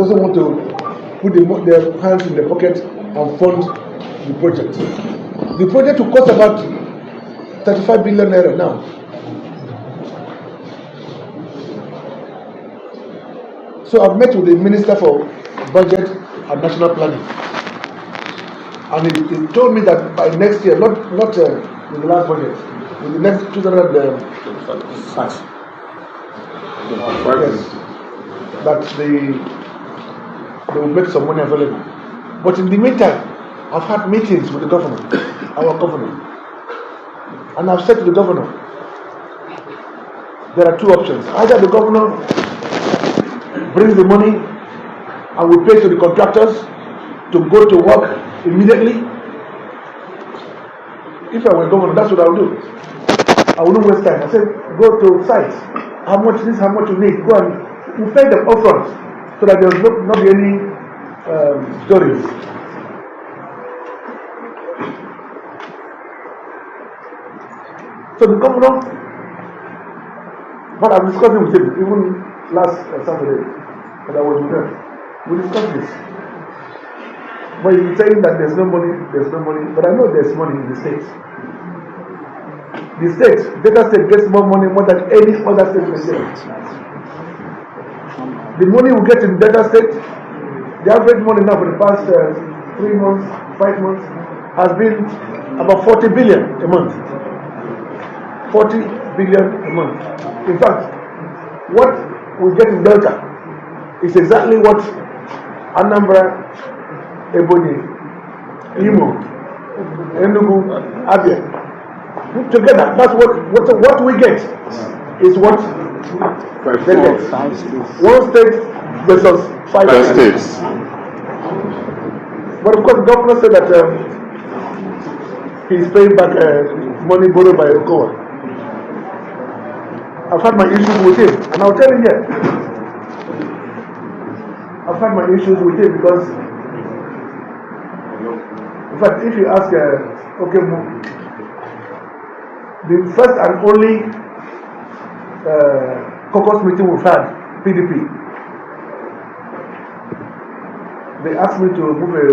doesn't want to put their hands in the pocket and fund the project. The project will cost about 35 billion naira now. So I've met with the Minister for Budget and National Planning, and he told me that by next year, not in the last budget, in the next 2005, yes, that they will make some money available. But in the meantime, I've had meetings with the governor, our governor, and I've said to the governor, there are two options. Either the governor brings the money and we pay to the contractors to go to work immediately. If I were governor, that's what I would do. I wouldn't waste time. I said, go to sites. How much this, how much you need. Go and we pay them upfront so that there will not be any stories. So the governor, but I'm discussing with him even last Saturday, when I was with him. We discussed this. But he's saying that there's no money, but I know there's money in the states. The state, Delta State gets more money more than any other state in the state. The money we get in Delta State, the average money now for the past 3 months, 5 months, has been about 40 billion a month. 40 billion a month. In fact, what we get in Delta is exactly what Anambra, Ebonyi, Imo, Enugu, Abia put together. That's what we get is what they get. One state versus 5 states. But of course, the governor said that he's paying back money borrowed by Okowa. I've had my issues with him, and I'll tell him here. I've had my issues with him because, in fact, if you ask, the first and only caucus meeting we've had, PDP, they asked me to move a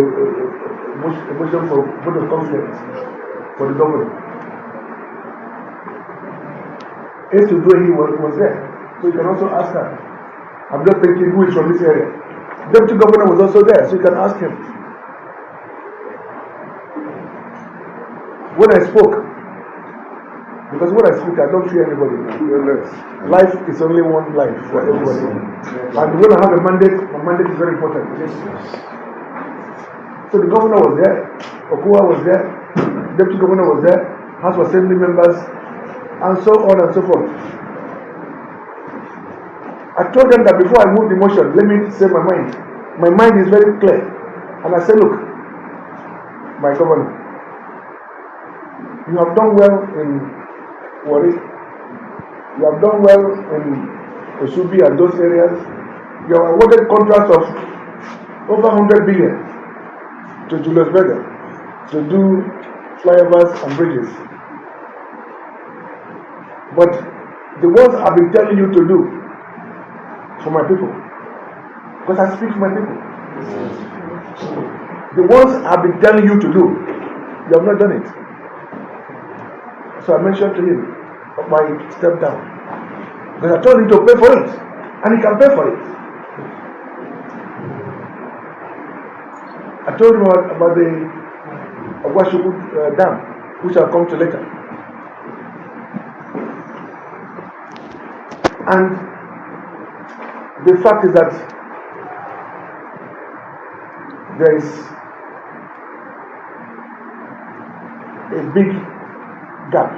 motion for vote of confidence for the government. He was there, so you can also ask her. I'm just thinking who is from this area. Deputy governor was also there, so you can ask him. When I spoke, because when I speak, I don't fear anybody. Life is only one life for everybody. And when I have a mandate, my mandate is very important. So the governor was there, Okowa was there, deputy governor was there, House of Assembly members, and so on and so forth. I told them that before I move the motion, let me say my mind. My mind is very clear. And I said, look, my governor, you have done well in Wari. You have done well in Osubi and those areas. You have awarded contracts of over 100 billion to Julius Berger to do flyovers and bridges. But the ones I've been telling you to do for my people, because I speak for my people, the ones I've been telling you to do, you have not done it. So I mentioned to him, my step down, because I told him to pay for it, and he can pay for it. I told him about the Ogwashuku Dam, which I'll come to later. And the fact is that there is a big gap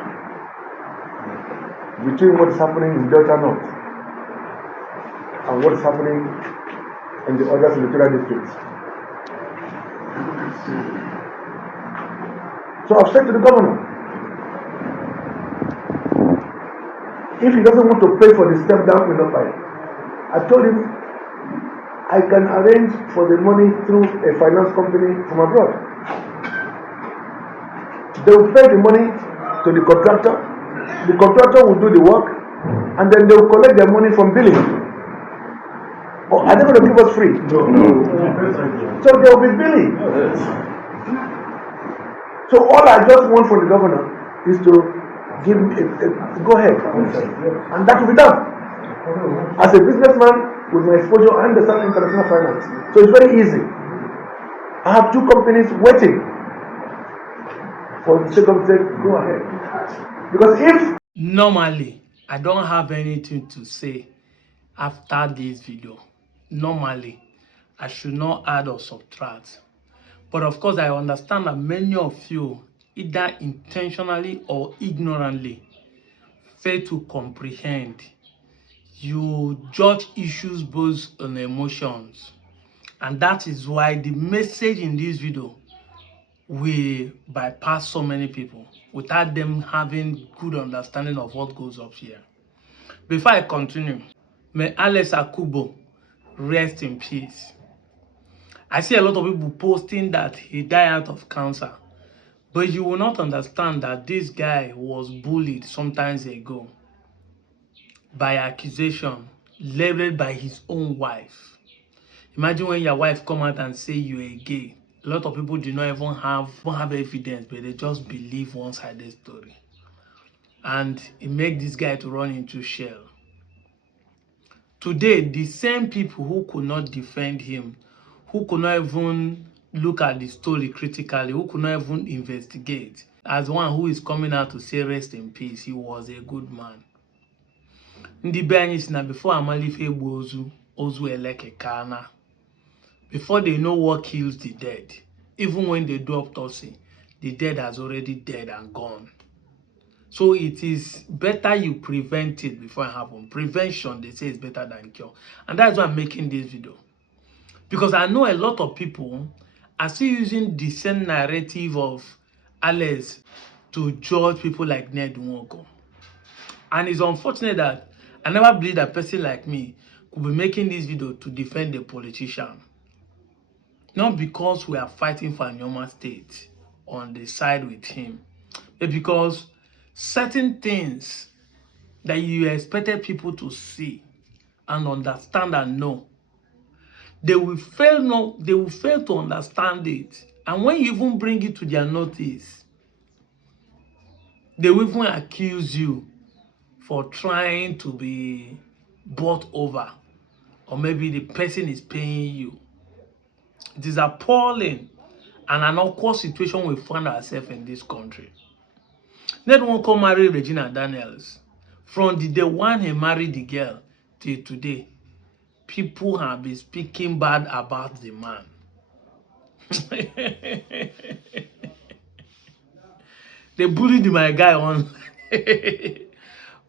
between what is happening in Delta North and what is happening in the other senatorial districts. So I've said to the governor, if he doesn't want to pay for the step down, we'll not buy it. I told him I can arrange for the money through a finance company from abroad. They will pay the money to the contractor will do the work, and then they will collect their money from billing. Or are they going to give us free? No. So they will be billing. So all I just want from the governor is to give me a go ahead. And that will be done. As a businessman with my exposure, I understand international finance. So it's very easy. I have two companies waiting for the sake of say, go ahead. Because if normally I don't have anything to say after this video. Normally I should not add or subtract, but of course I understand that many of you either intentionally or ignorantly fail to comprehend. You judge issues based on emotions, and that is why the message in this video will bypass so many people without them having good understanding of what goes up here. Before I continue, may Alex Akubo rest in peace. I see a lot of people posting that he died out of cancer, but you will not understand that this guy was bullied sometimes ago by accusation leveled by his own wife. Imagine when your wife come out and say you are gay. A lot of people do not even have evidence, but they just believe one-sided story. And it makes this guy to run into shell. Today, the same people who could not defend him, who could not even look at the story critically, who could not even investigate, as one who is coming out to say rest in peace, he was a good man. Ndị be anyị si na before amalife egbu ozu eleke kana. Before they know what kills the dead, even when they do autopsy, the dead has already dead and gone. So it is better you prevent it before it happens. Prevention, they say, is better than cure. And that's why I'm making this video. Because I know a lot of people are still using the same narrative of Alex to judge people like Nwoko. And it's unfortunate that I never believed that a person like me could be making this video to defend a politician. Not because we are fighting for a normal state on the side with him, but because certain things that you expected people to see and understand and know, they will fail to understand it. And when you even bring it to their notice, they will even accuse you for trying to be bought over, or maybe the person is paying you. It is appalling and an awkward situation we find ourselves in this country. Nwoko married Regina Daniels. From the day one he married the girl till today, people have been speaking bad about the man. They bullied my guy on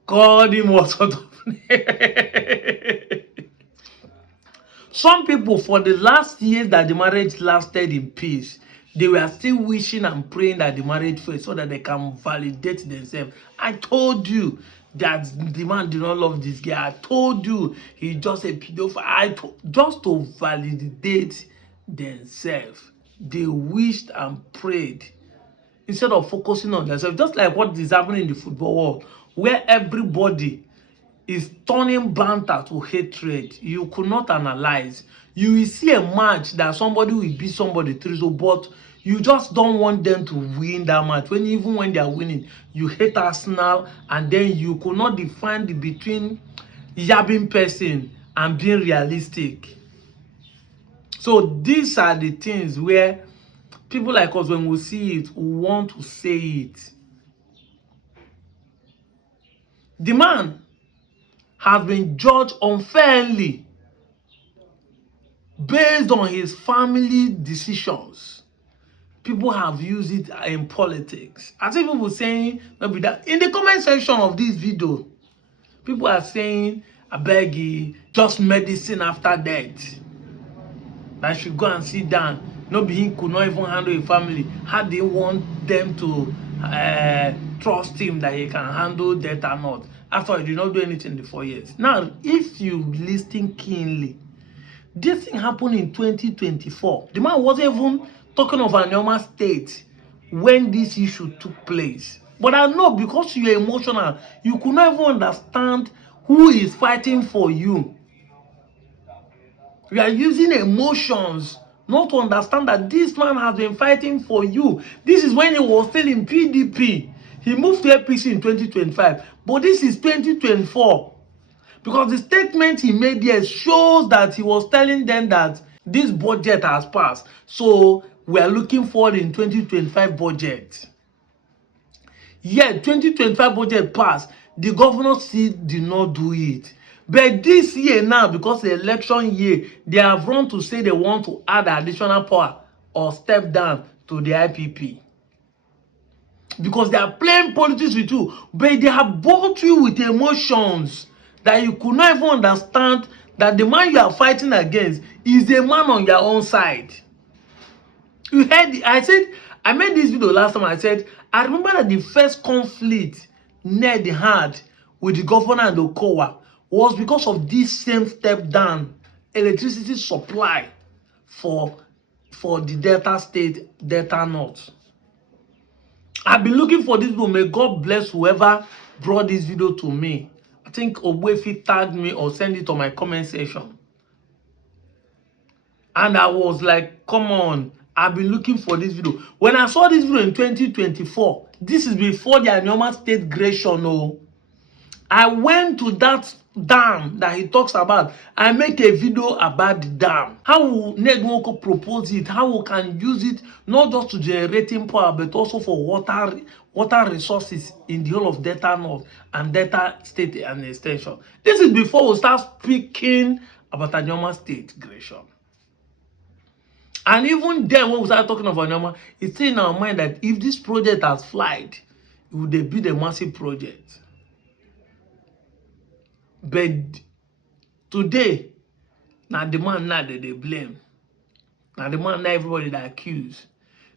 called him what sort of Some people, for the last years that the marriage lasted in peace, they were still wishing and praying that the marriage failed so that they can validate themselves. I told you that the man did not love this guy. I told you he's just a pedophile. Just to validate themselves, they wished and prayed instead of focusing on themselves. Just like what is happening in the football world, where everybody is turning banter to hatred. You could not analyze. You will see a match that somebody will beat somebody 3-0, but you just don't want them to win that match. Even when they are winning, you hate Arsenal, and then you could not define the between yabbing person and being realistic. So these are the things where people like us, when we see it, we want to say it. The man has been judged unfairly based on his family decisions. People have used it in politics. I see people saying maybe that in the comment section of this video, people are saying, I beg you, just medicine after death. That should go and sit down. Nobody he could not even handle a family. How they want them to trust him that he can handle death or not, after he did not do anything in the 4 years. Now, if you listen keenly, this thing happened in 2024. The man wasn't even talking of a normal state when this issue took place. But I know because you're emotional, you could not even understand who is fighting for you. You are using emotions not to understand that this man has been fighting for you. This is when he was still in PDP. He moved to APC in 2025, but this is 2024. Because the statement he made here shows that he was telling them that this budget has passed. So we are looking forward in 2025 budget. Yeah, 2025 budget passed. The governor still did not do it. But this year now, because the election year, they have run to say they want to add additional power or step down to the IPP. Because they are playing politics with you, but they have bought you with emotions that you could not even understand that the man you are fighting against is a man on your own side. You heard it. I made this video last time. I said, I remember that the first conflict Ned had with the governor and the Okowa was because of this same step down electricity supply for the Delta State, Delta North. I've been looking for this video. May God bless whoever brought this video to me. I think Ogwefi tagged me or sent it on my comment section. And I was like, come on, I've been looking for this video. When I saw this video in 2024, this is before the Anyoma State Gration. Oh, I went to that dam that he talks about. I make a video about the dam. How will Nwoko propose it? How we can use it not just to generating power, but also for water resources in the whole of Delta North and Delta State and Extension. This is before we start speaking about Anyoma State Gration. And even then, when we start talking about Anyoma, it's still in our mind that if this project has flied, it would be a massive project. But today, now the man now that they blame. Now the man now everybody that accuse.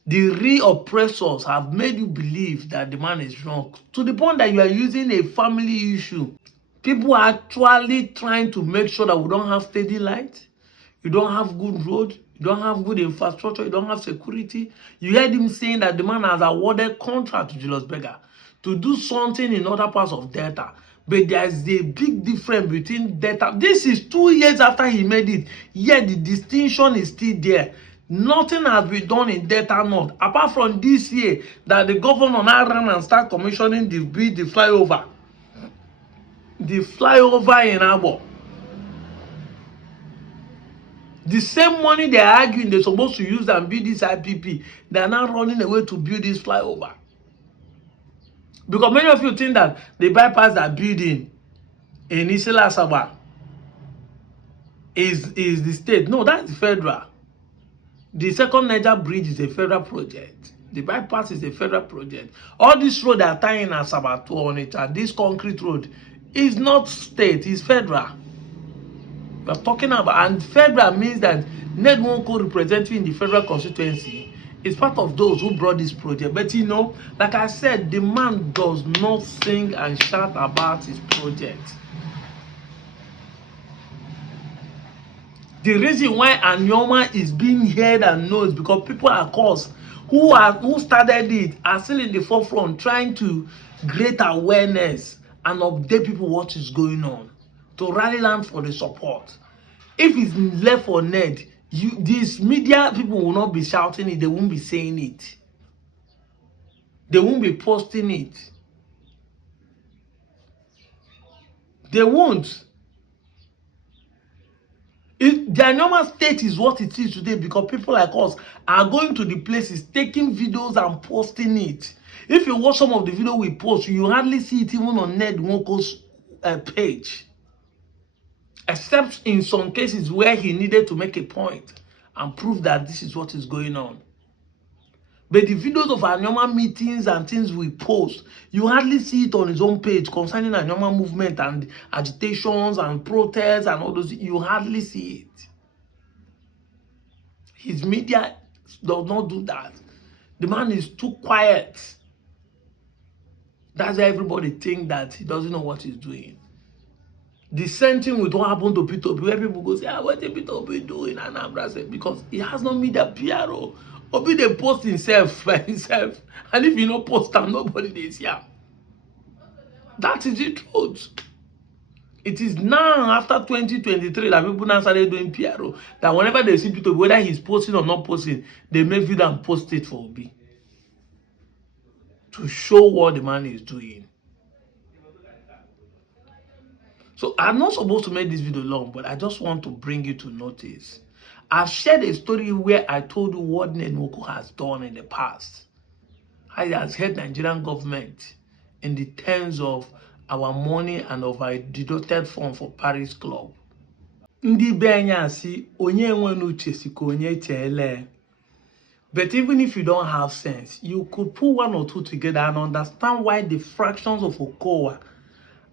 The real oppressors have made you believe that the man is wrong. To the point that you are using a family issue. People are actually trying to make sure that we don't have steady light. You don't have good road. You don't have good infrastructure. You don't have security. You heard him saying that the man has awarded contract to Julius Berger to do something in other parts of Delta. But there's a big difference between Delta. This is 2 years after he made it. Yet the distinction is still there. Nothing has been done in Delta North. Apart from this year that the governor now ran and start commissioning the flyover. The flyover in Abo. The same money they are arguing they're supposed to use and build this IPP, they are now running away to build this flyover. Because many of you think that the bypass that building in Isla Saba is the state. No, that's the federal. The second Niger bridge is a federal project. The bypass is a federal project. All this road that are tying Asaba to Onitsha, this concrete road, is not state, it's federal. We're talking about, and federal means that Nwoko representing in the federal constituency is part of those who brought this project. But you know, like I said, the man does not sing and shout about his project. The reason why Anyoma is being heard and known is because people are cause who started it are still in the forefront trying to create awareness and update people what is going on, to rally land for the support. If it's left for Ned, these media people will not be shouting it, they won't be saying it. They won't be posting it. They won't. The Anyoma State is what it is today because people like us are going to the places, taking videos and posting it. If you watch some of the video we post, you hardly see it even on Ned Nwoko's page. Except in some cases where he needed to make a point and prove that this is what is going on. But the videos of Anyoma meetings and things we post, you hardly see it on his own page concerning Anyoma movement and agitations and protests and all those. You hardly see it. His media does not do that. The man is too quiet. That's why everybody thinks that he doesn't know what he's doing. The same thing with what happened to Peter Obi, where people go say, what did Peter Obi do in Anambra? Because he has no media PRO. Obi they post himself by himself. And if you don't post him, nobody is here. That is the truth. It is now after 2023 that people now started doing PRO. That whenever they see people, whether he's posting or not posting, they make video and post it for Obi. To show what the man is doing. So I'm not supposed to make this video long, but I just want to bring you to notice. I've shared a story where I told you what Nwoko has done in the past. How he has helped Nigerian government in the terms of our money and of our deducted fund for Paris Club. Ndị be anyị asị onye enwe n'uche si ka onye chele. But even if you don't have sense, you could put one or two together and understand why the fractions of Okowa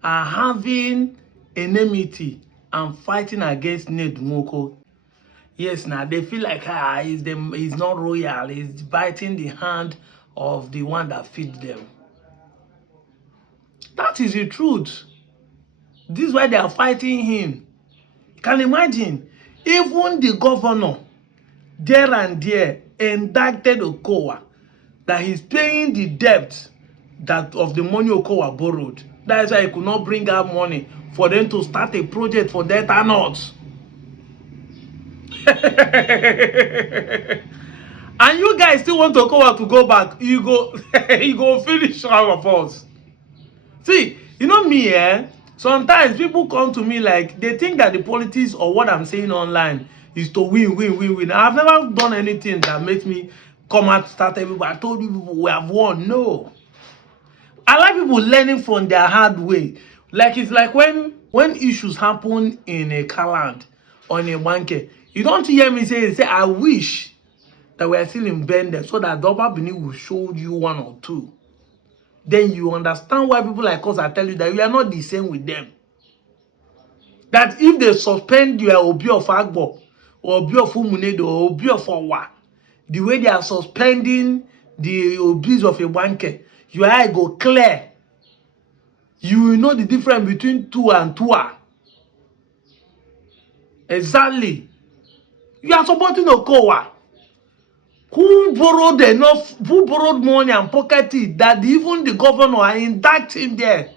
are having enmity and fighting against Nwoko. Yes, now they feel like he's not royal, he's biting the hand of the one that feeds them. That is the truth. This is why they are fighting him. Can you imagine? Even the governor there and there indicted Okowa that he's paying the debt that of the money Okowa borrowed. That is why he could not bring out money for them to start a project for Delta North. And you guys still want Okowa to go back. You go finish all of us. See, you know me, sometimes people come to me like they think that the politics or what I'm saying online is to win. I've never done anything that makes me come out start everybody. I told you people we have won. No. I like people learning from their hard way. Like it's like when issues happen in a Kaland or in a Wanke, you don't hear me say I wish that we are still in Bender so that Doba Bini will show you one or two. Then you understand why people like us are telling you that we are not the same with them. That if they suspend your Obi of Agbo, or Obi of Umunedo, or Obi of Owa, the way they are suspending the Obis of a Wanke, your eye go clear. You will know the difference between two and Tua. Exactly. You are supporting Okowa. Who borrowed money and pocketed it that even the governor are indicting there.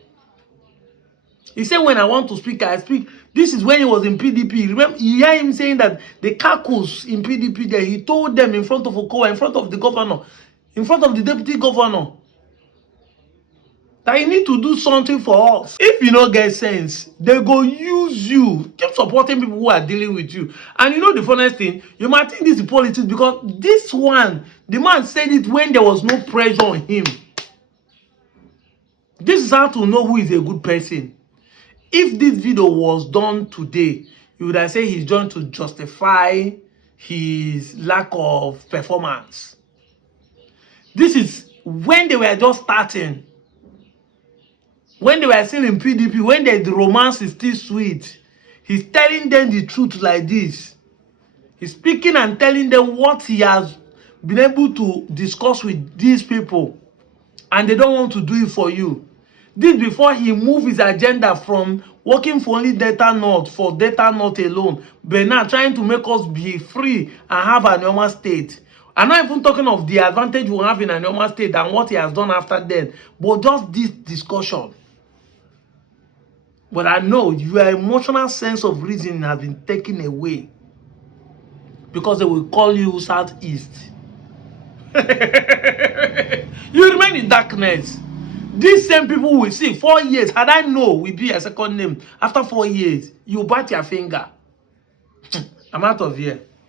He said, when I want to speak, I speak. This is when he was in PDP. Remember, you hear him saying that the caucus in PDP there, he told them in front of Okowa, in front of the governor, in front of the deputy governor, that you need to do something for us. If you don't get sense, they go use you. Keep supporting people who are dealing with you. And you know the funniest thing, you might think this is politics because this one, the man said it when there was no pressure on him. This is how to know who is a good person. If this video was done today, you would have said he's trying to justify his lack of performance. This is when they were just starting. When they were still in PDP, when the romance is still sweet, he's telling them the truth like this. He's speaking and telling them what he has been able to discuss with these people, and they don't want to do it for you. This before he moved his agenda from working for only Delta North, for Delta North alone, but now trying to make us be free and have a normal state. I'm not even talking of the advantage we have in a normal state and what he has done after then, but just this discussion. But I know your emotional sense of reason has been taken away because they will call you Southeast. You remain in darkness. These same people will see 4 years. Had I know will be a second name. After 4 years, you bite your finger. I'm out of here.